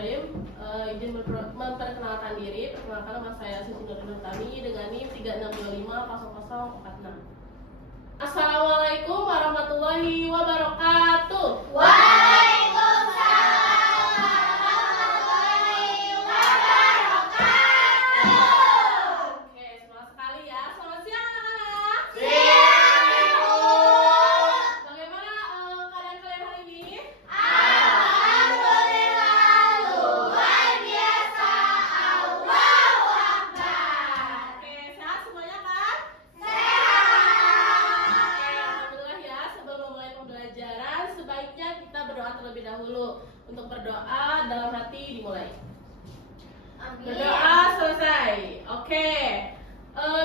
Bismillahirrahmanirrahim. Izin memperkenalkan diri. Perkenalkan nama saya Siti Nurul Tami dengan NIM 36250046. Assalamualaikum warahmatullahi wabarakatuh. Waalaikumsalam warahmatullahi wabarakatuh. Oke, semangat sekali ya. Selamat siang anak-anak. Siang, Bu. Bagaimana keadaan kalian hari ini? Alhamdulillah, luar biasa. Allahu Akbar. Oke, sehat semuanya kan? Sehat. Oke, alhamdulillah ya. Sebelum memulai pembelajaran, sebaiknya kita berdoa terlebih dahulu. Untuk berdoa dalam hati dimulai. Amin. Berdoa selesai. Oke.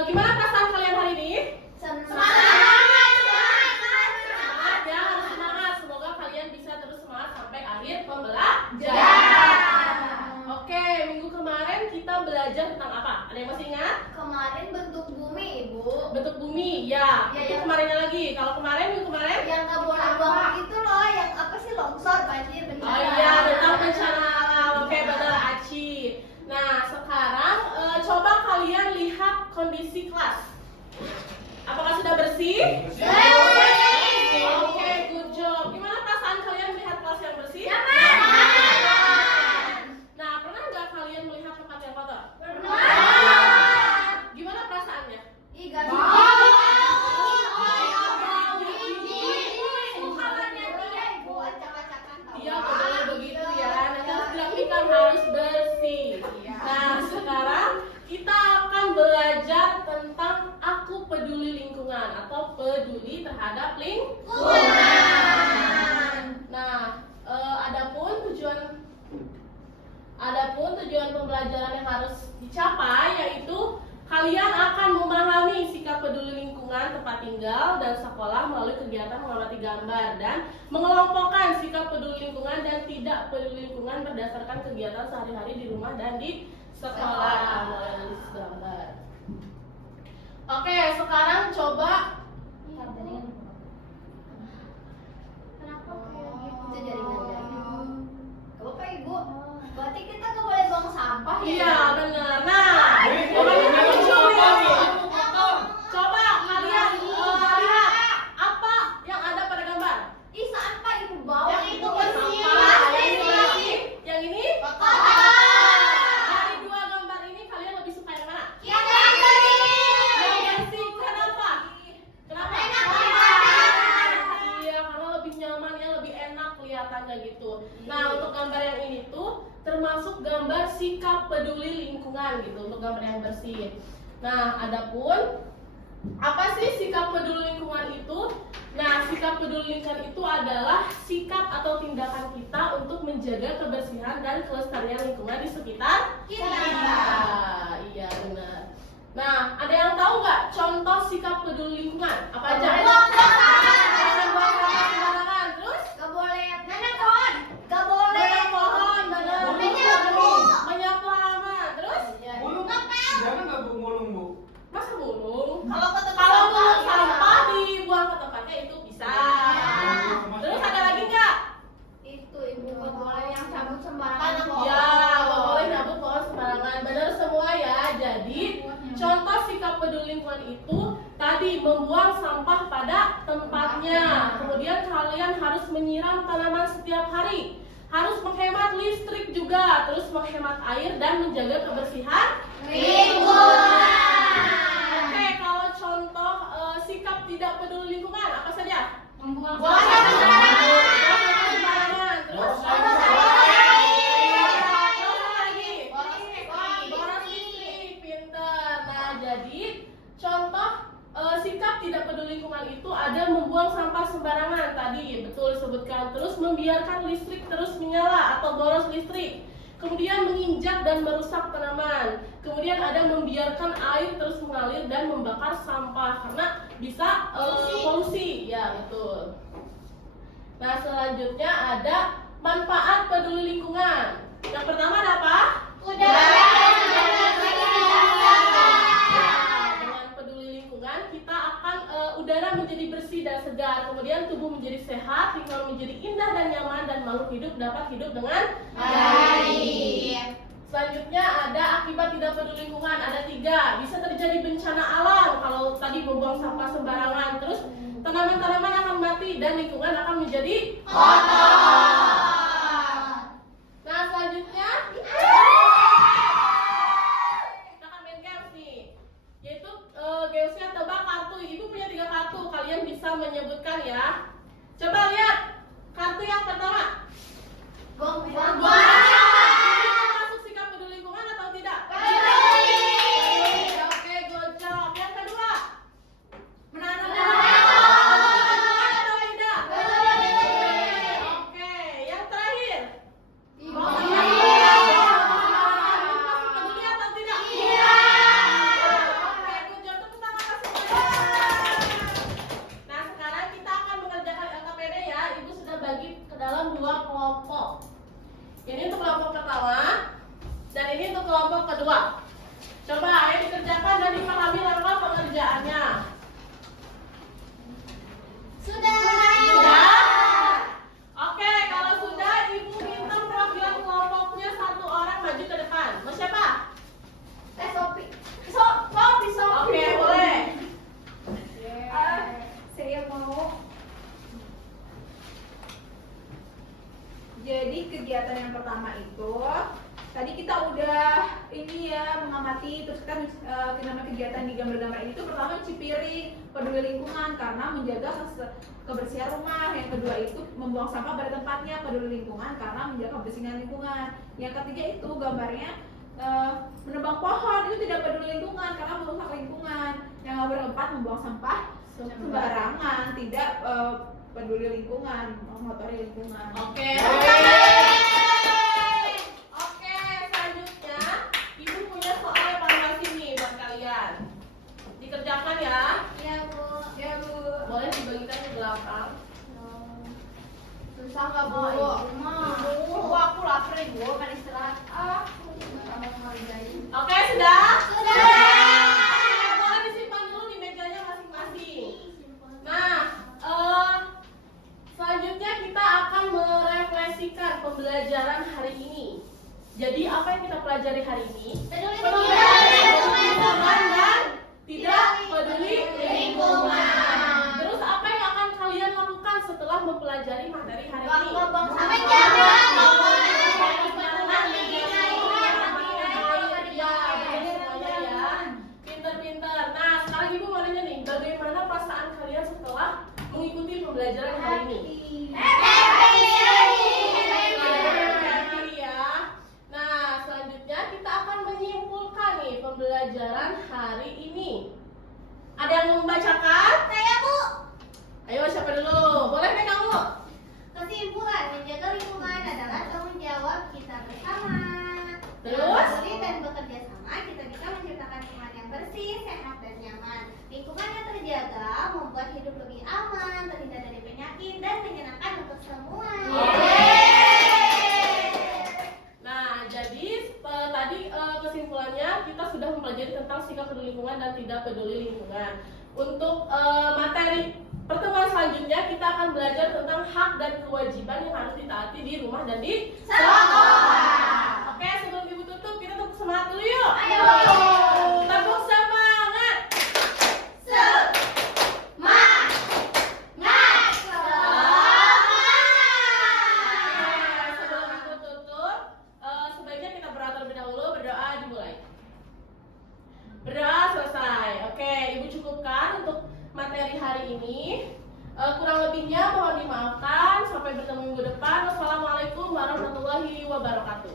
Gimana perasaan kalian hari ini? Semangat. Semangat ya, harus semangat. Semoga kalian bisa terus semangat sampai akhir pembelajaran. Jangan. Oke, minggu kemarin kita belajar tentang apa? Ada yang masih ingat? Kemarin bentuk bumi, Ibu. Bentuk bumi, ya. Ya, Itu ya. kemarinnya lagi. Kalau kemarin, minggu kemarin? Yang nggak boleh buang itu loh, yang apa sih, longsor, banjir, Oh bencana. iya, tentang bencana alam. Oke, benar, Aci. Nah, sekarang coba kalian lihat kondisi kelas. Apakah sudah bersih? Oke, good job. Gimana perasaan kalian melihat kelas yang bersih? Nah, pernah nggak kalian melihat tempat yang kotor? Gimana perasaannya? Ih, gak Iya, benar begitu ya. Nanti harus dirapikan, harus bersih. Nah, sekarang kita akan belajar tentang aku peduli lingkungan atau peduli terhadap lingkungan. Nah, adapun tujuan pembelajaran yang harus dicapai yaitu kalian akan memahami sikap peduli lingkungan tempat tinggal dan sekolah melalui kegiatan mengamati gambar dan mengelompokkan sikap peduli lingkungan dan tidak peduli lingkungan berdasarkan kegiatan sehari-hari di rumah dan di sekolah melalui gambar. Oke, sekarang coba Kenapa kayak gitu? Itu jaringan. Gak apa-apa, Ibu. Berarti kita gak boleh buang sampah ya? iya benar. Nah, pokoknya lucu nih. Coba kalian lihat apa yang ada pada gambar. Ih, sampah Ibu bawa. Yang itu bersih. Yang ini? Dari dua gambar ini kalian lebih suka yang mana? Yang bersih. Kenapa? Kenapa? Iya, karena lebih nyaman ya, lebih enak kelihatannya gitu. Nah, untuk gambar yang ini tuh termasuk gambar sikap peduli lingkungan gitu, untuk gambar yang bersih. Nah, adapun apa sih sikap peduli lingkungan itu? Nah, sikap peduli lingkungan itu adalah sikap atau tindakan kita untuk menjaga kebersihan dan kelestarian lingkungan di sekitar kita. Iya, benar. Nah, ada yang tahu nggak contoh sikap peduli lingkungan? Apa aja? Buang sampah. Jangan buang sampah sembarangan. Terus? Gak boleh nanam pohon. Gak boleh. Menanam pohon, benar. Menyapu. Menyapu halaman. Terus? Mulung, jangan nggak bu mulung bu. Masa mulung? Kalau ke tempat Kalau sampah, buang sampah dibuang ke tempatnya itu bisa. Terus ada lagi nggak? itu Ibu gak boleh yang cabut sembarangan. Ya, nggak boleh nyabut pohon sembarangan. Benar semua ya. Jadi contoh sikap peduli lingkungan itu tadi membuang sampah pada tempatnya. Kemudian kalian harus menyiram tanaman setiap hari. Harus menghemat listrik juga, terus menghemat air dan menjaga kebersihan Lingkungan. Oke, kalau contoh sikap tidak peduli lingkungan apa saja? Membuang Buang sampah sembarangan. Terus boros listrik, pinter. Nah, jadi contoh sikap tidak peduli lingkungan itu ada membuang sampah sembarangan tadi, betul disebutkan. Terus membiarkan listrik terus menyala atau boros listrik. Kemudian menginjak dan merusak tanaman. Kemudian ada membiarkan air terus mengalir dan membakar sampah karena bisa polusi. Ya, betul. Nah, selanjutnya ada manfaat peduli lingkungan. Yang pertama ada apa? Dengan peduli lingkungan kita akan udara menjadi bersih dan segar, kemudian tubuh menjadi sehat, lingkungan menjadi indah dan nyaman, dan makhluk hidup dapat hidup dengan baik. membuang sampah sembarangan. Terus tanaman-tanaman akan mati dan lingkungan akan menjadi Nah, selanjutnya kita akan main games nih, yaitu gamesnya tebak kartu. Ibu punya 3 kartu, kalian bisa menyebutkan ya. Coba lihat kartu yang pertama. Gong. Masuk sikap peduli lingkungan atau tidak? Oke, good job. Yang kedua, menanam atau tidak? Oke, yang terakhir, masuk peduli atau tidak? Oke, good job. Tepuk tangan kasih mereka. Nah, sekarang kita akan mengerjakan LKPD ya. Ibu sudah bagi ke dalam 2 kelompok. Ini untuk kelompok pertama dan ini untuk kelompok kedua. Coba ayo dikerjakan dan dipahami langkah pengerjaannya. Sudah. Oke, kalau sudah, ibu minta perwakilan kelompoknya 1 orang maju ke depan. Mau siapa? Sopi. Oke, boleh. Saya mau. Jadi kegiatan yang pertama itu tadi kita udah ini ya mengamati, terus kita namanya kegiatan di gambar-gambar ini tuh pertama cipiri peduli lingkungan karena menjaga kebersihan rumah. Yang kedua itu membuang sampah pada tempatnya, peduli lingkungan karena menjaga kebersihan lingkungan. Yang ketiga itu gambarnya menebang pohon itu tidak peduli lingkungan karena merusak lingkungan. Yang nomor 4 membuang sampah sembarangan, tidak peduli lingkungan, mengotori lingkungan. Oke, selanjutnya ibu punya soal evaluasi nih buat kalian. Dikerjakan ya. Iya, Bu. Ya Bu. Boleh dibagikan ke belakang. Susah nggak, Bu? Bu, aku lapar Bu, kan istirahat. Oke, sudah? Sudah. Boleh disimpan dulu di mejanya masing-masing. Nah, selanjutnya kita akan merefleksikan pembelajaran hari ini. Jadi apa yang kita pelajari hari ini? Peduli Lingkungan dan tidak peduli lingkungan. Terus apa yang akan kalian lakukan setelah mempelajari materi hari ini? Sampai jaga. Pinter-pinter. Nah, sekarang ibu mau nanya nih, bagaimana perasaan kalian setelah mengikuti pembelajaran hari ini? Happy ya. Nah, selanjutnya kita akan menyimpulkan nih pembelajaran hari ini. Ada yang mau membacakan? Saya, Bu. Ayo, siapa dulu? Boleh deh kamu? Kesimpulan, menjaga lingkungan adalah tanggung jawab kita bersama. Terus? Dengan peduli dan bekerja sama, kita bisa menciptakan lingkungan yang bersih, sehat, dan nyaman. Lingkungan yang terjaga membuat hidup lebih aman, terhindar dari penyakit, dan menyenangkan untuk semua. Nah, jadi tadi kesimpulannya kita sudah mempelajari tentang sikap peduli lingkungan dan tidak peduli lingkungan. Untuk materi pertemuan selanjutnya kita akan belajar tentang hak dan kewajiban yang harus ditaati di rumah dan di sekolah. Oke, sebelum ibu tutup kita tepuk semangat dulu yuk. Ayo. Tepuk semangat. Sebelum aku tutup, sebaiknya kita berdoa terlebih dahulu. Berdoa dimulai. Berdoa selesai. Oke, ibu cukupkan untuk materi hari ini. Kurang lebihnya mohon dimaafkan. Sampai bertemu minggu depan. Wassalamualaikum warahmatullahi wabarakatuh.